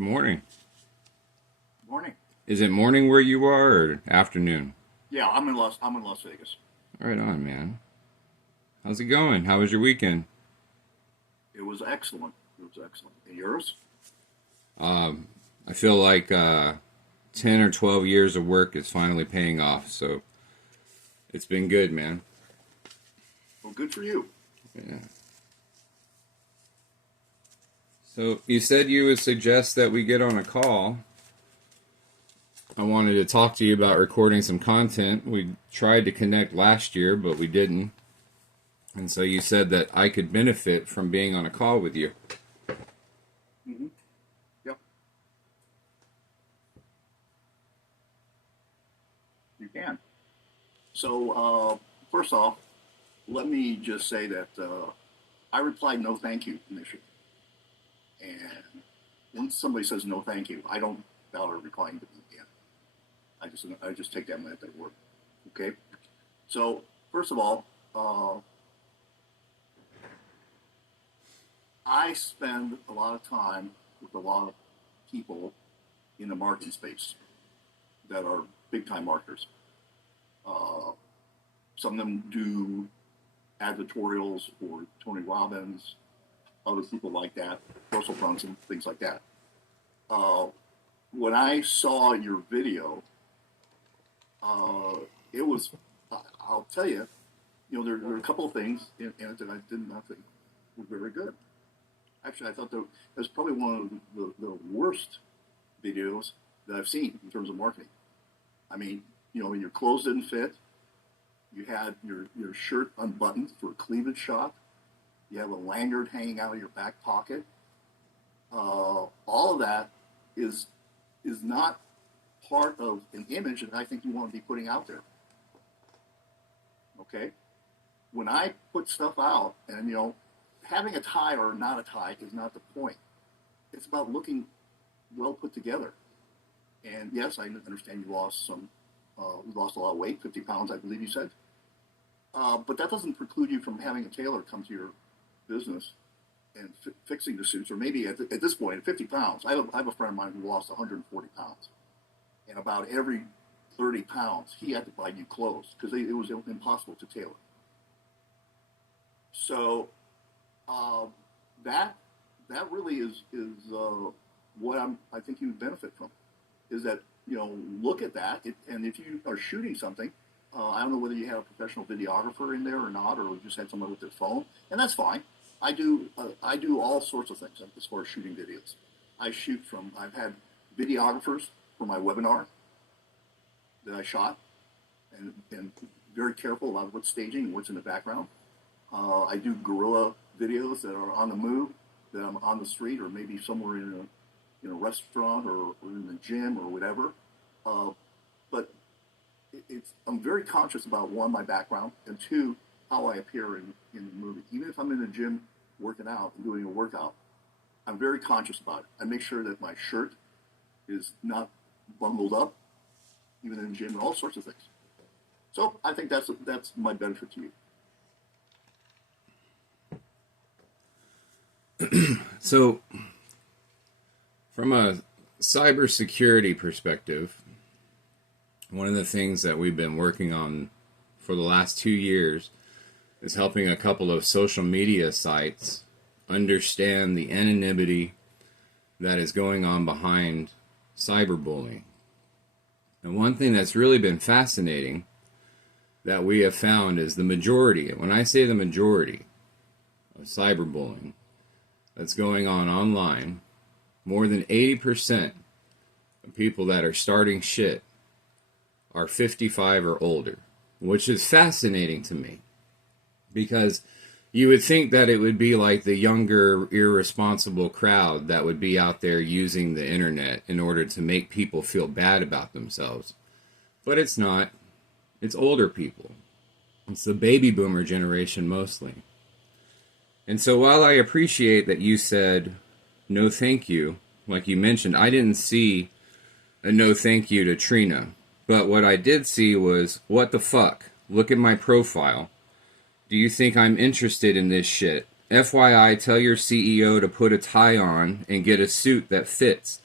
Good morning. Morning. Is it morning where you are or afternoon? Yeah, I'm in Las Vegas. Right on, man. How's it going? How was your weekend? It was excellent. It was excellent. And yours? I feel like 10 or 12 years of work is finally paying off, so it's been good, man. Well, good for you. Yeah. So you said you would suggest that we get on a call. I wanted to talk to you about recording some content. We tried to connect last year, but we didn't. And so you said that I could benefit from being on a call with you. Mm-hmm. Yep. You can. So, first off, let me just say that I replied no thank you initially. And once somebody says no thank you, I don't bother replying to them again. I just take them at their word. Okay? So, first of all, I spend a lot of time with a lot of people in the marketing space that are big-time marketers. Some of them do advertorials for Tony Robbins, other people like that, Russell Brunson, things like that. When I saw your video, it was, I'll tell you, there are a couple of things in it that I did not think were very good. Actually, I thought that was probably one of the worst videos that I've seen in terms of marketing. I mean, your clothes didn't fit. You had your shirt unbuttoned for a cleavage shot. You have a lanyard hanging out of your back pocket. All of that is not part of an image that I think you want to be putting out there. Okay? When I put stuff out, and having a tie or not a tie is not the point. It's about looking well put together. And yes, I understand you lost you lost a lot of weight, 50 pounds, I believe you said. But that doesn't preclude you from having a tailor come to your business and fixing the suits, or maybe at this point, 50 pounds. I have a friend of mine who lost 140 pounds. And about every 30 pounds, he had to buy new clothes because it was impossible to tailor. So that really is what I think you would benefit from, is that look at that, and if you are shooting something, I don't know whether you have a professional videographer in there or not, or just had someone with their phone, and that's fine. I do all sorts of things as far as shooting videos. I've had videographers for my webinar that I shot, and very careful about what's staging and what's in the background. I do guerrilla videos that are on the move, that I'm on the street or maybe somewhere in a restaurant or in the gym or whatever. But I'm very conscious about, one, my background, and two, how I appear in the movie. Even if I'm in the gym working out and doing a workout, I'm very conscious about it. I make sure that my shirt is not bundled up, even in the gym, and all sorts of things. So I think that's my benefit to you. So, from a cybersecurity perspective, one of the things that we've been working on for the last 2 years is helping a couple of social media sites understand the anonymity that is going on behind cyberbullying. And one thing that's really been fascinating that we have found is the majority, when I say the majority of cyberbullying that's going on online, more than 80% of people that are starting shit are 55 or older, which is fascinating to me, because you would think that it would be like the younger, irresponsible crowd that would be out there using the internet in order to make people feel bad about themselves. But it's not. It's older people. It's the baby boomer generation mostly. And so while I appreciate that you said no thank you, like you mentioned, I didn't see a no thank you to Trina. But what I did see was, what the fuck? Look at my profile. Do you think I'm interested in this shit? FYI, tell your CEO to put a tie on and get a suit that fits.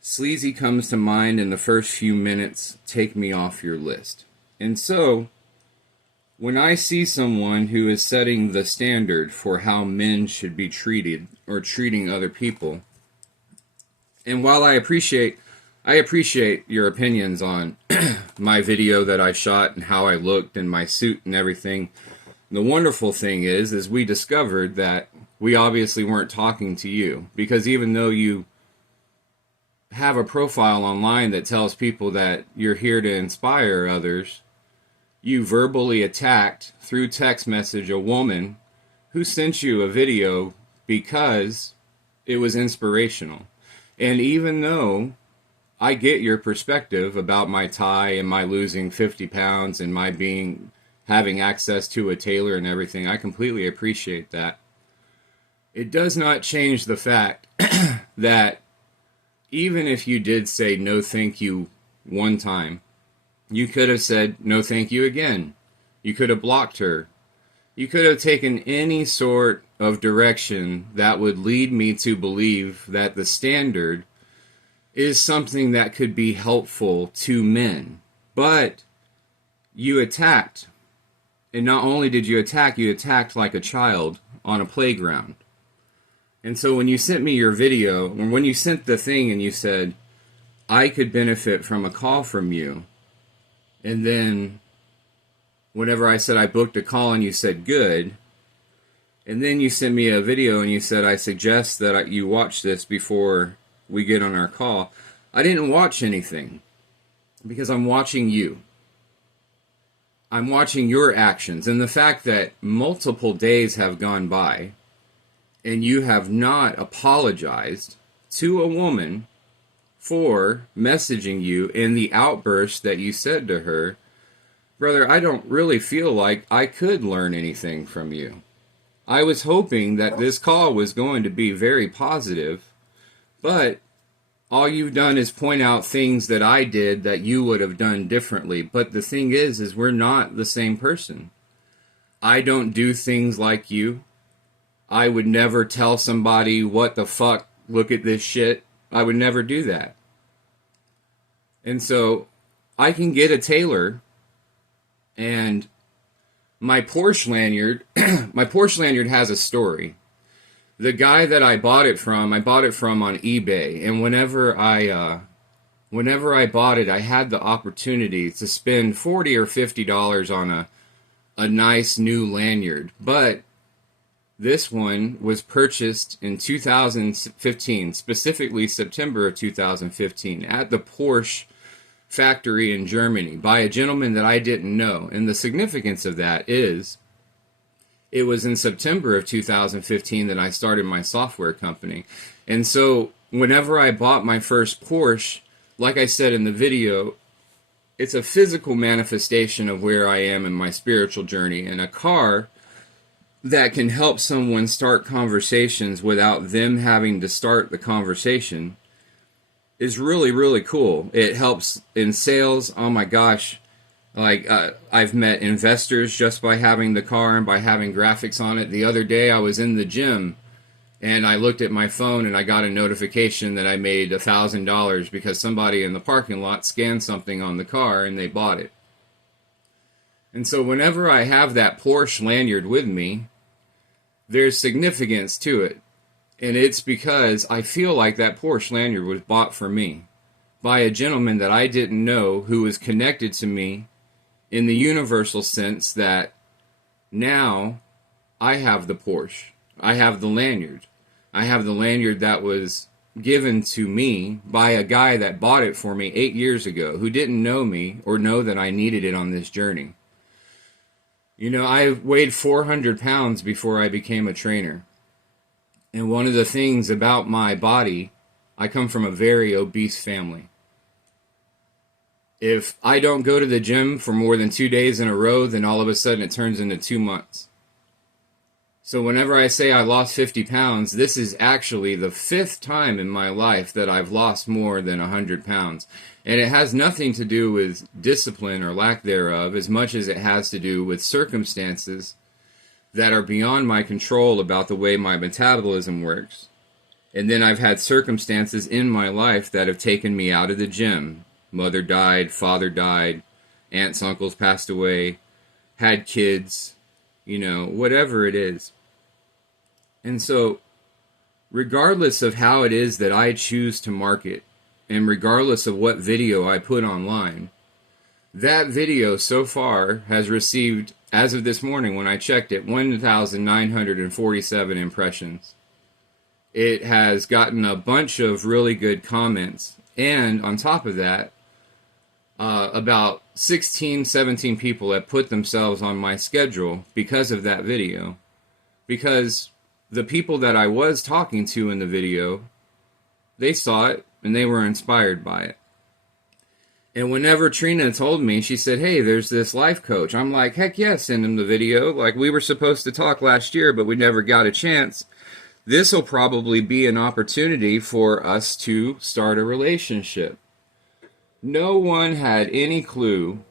Sleazy comes to mind in the first few minutes. Take me off your list. And so, when I see someone who is setting the standard for how men should be treated or treating other people, and while I appreciate your opinions on my video that I shot and how I looked and my suit and everything, the wonderful thing is we discovered that we obviously weren't talking to you, because even though you have a profile online that tells people that you're here to inspire others, you verbally attacked through text message a woman who sent you a video because it was inspirational. And even though I get your perspective about my tie and my losing 50 pounds and my having access to a tailor and everything, I completely appreciate that. It does not change the fact that even if you did say no thank you one time, you could have said no thank you again. You could have blocked her. You could have taken any sort of direction that would lead me to believe that the standard is something that could be helpful to men. But you attacked. And not only did you attacked like a child on a playground. And so when you sent me your video, or when you sent the thing and you said, I could benefit from a call from you, and then whenever I said I booked a call and you said good, and then you sent me a video and you said, I suggest that you watch this before we get on our call. I didn't watch anything because I'm watching you. I'm watching your actions, and the fact that multiple days have gone by and you have not apologized to a woman for messaging you in the outburst that you said to her, brother, I don't really feel like I could learn anything from you. I was hoping that this call was going to be very positive, but all you've done is point out things that I did that you would have done differently. But the thing is we're not the same person. I don't do things like you. I would never tell somebody, what the fuck, look at this shit. I would never do that. And so I can get a tailor, and my Porsche lanyard, my Porsche lanyard has a story. The guy that I bought it from on eBay, and whenever I bought it, I had the opportunity to spend $40 or $50 on a nice new lanyard. But this one was purchased in 2015, specifically September of 2015, at the Porsche factory in Germany by a gentleman that I didn't know. And the significance of that is, it was in September of 2015 that I started my software company. And so whenever I bought my first Porsche, like I said in the video, it's a physical manifestation of where I am in my spiritual journey. And a car that can help someone start conversations without them having to start the conversation is really, really cool. It helps in sales. Oh my gosh. Like, I've met investors just by having the car and by having graphics on it. The other day I was in the gym and I looked at my phone and I got a notification that I made $1,000 because somebody in the parking lot scanned something on the car and they bought it. And so whenever I have that Porsche lanyard with me, there's significance to it. And it's because I feel like that Porsche lanyard was bought for me by a gentleman that I didn't know, who was connected to me in the universal sense that now I have the Porsche. I have the lanyard. I have the lanyard that was given to me by a guy that bought it for me 8 years ago, who didn't know me or know that I needed it on this journey. You know, I weighed 400 pounds before I became a trainer. And one of the things about my body, I come from a very obese family. If I don't go to the gym for more than 2 days in a row, then all of a sudden it turns into 2 months. So whenever I say I lost 50 pounds, this is actually the 5th time in my life that I've lost more than 100 pounds. And it has nothing to do with discipline or lack thereof, as much as it has to do with circumstances that are beyond my control about the way my metabolism works. And then I've had circumstances in my life that have taken me out of the gym. Mother died, father died, aunts, uncles passed away, had kids, whatever it is. And so, regardless of how it is that I choose to market, and regardless of what video I put online, that video so far has received, as of this morning when I checked it, 1,947 impressions. It has gotten a bunch of really good comments. And on top of that, about 16, 17 people have put themselves on my schedule because of that video. Because the people that I was talking to in the video, they saw it and they were inspired by it. And whenever Trina told me, she said, hey, there's this life coach. I'm like, heck yeah, send him the video. Like, we were supposed to talk last year, but we never got a chance. This will probably be an opportunity for us to start a relationship. No one had any clue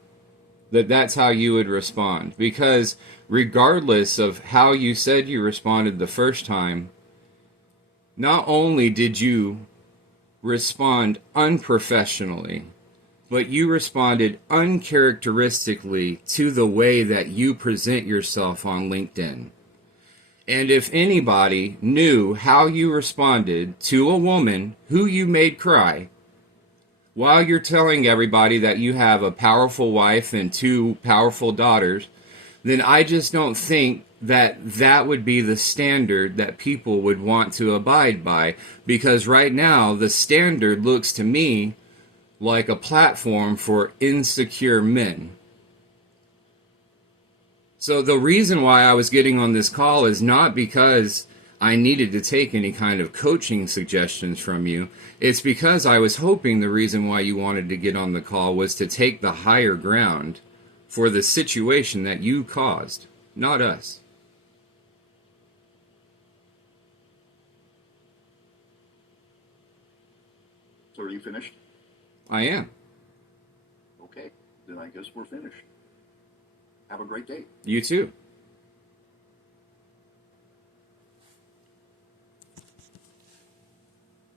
that that's how you would respond. Because regardless of how you said you responded the first time, not only did you respond unprofessionally, but you responded uncharacteristically to the way that you present yourself on LinkedIn. And if anybody knew how you responded to a woman who you made cry, while you're telling everybody that you have a powerful wife and 2 powerful daughters, then I just don't think that that would be the standard that people would want to abide by. Because right now, the standard looks to me like a platform for insecure men. So the reason why I was getting on this call is not because I needed to take any kind of coaching suggestions from you. It's because I was hoping the reason why you wanted to get on the call was to take the higher ground for the situation that you caused, not us. So are you finished? I am. Okay, then I guess we're finished. Have a great day. You too.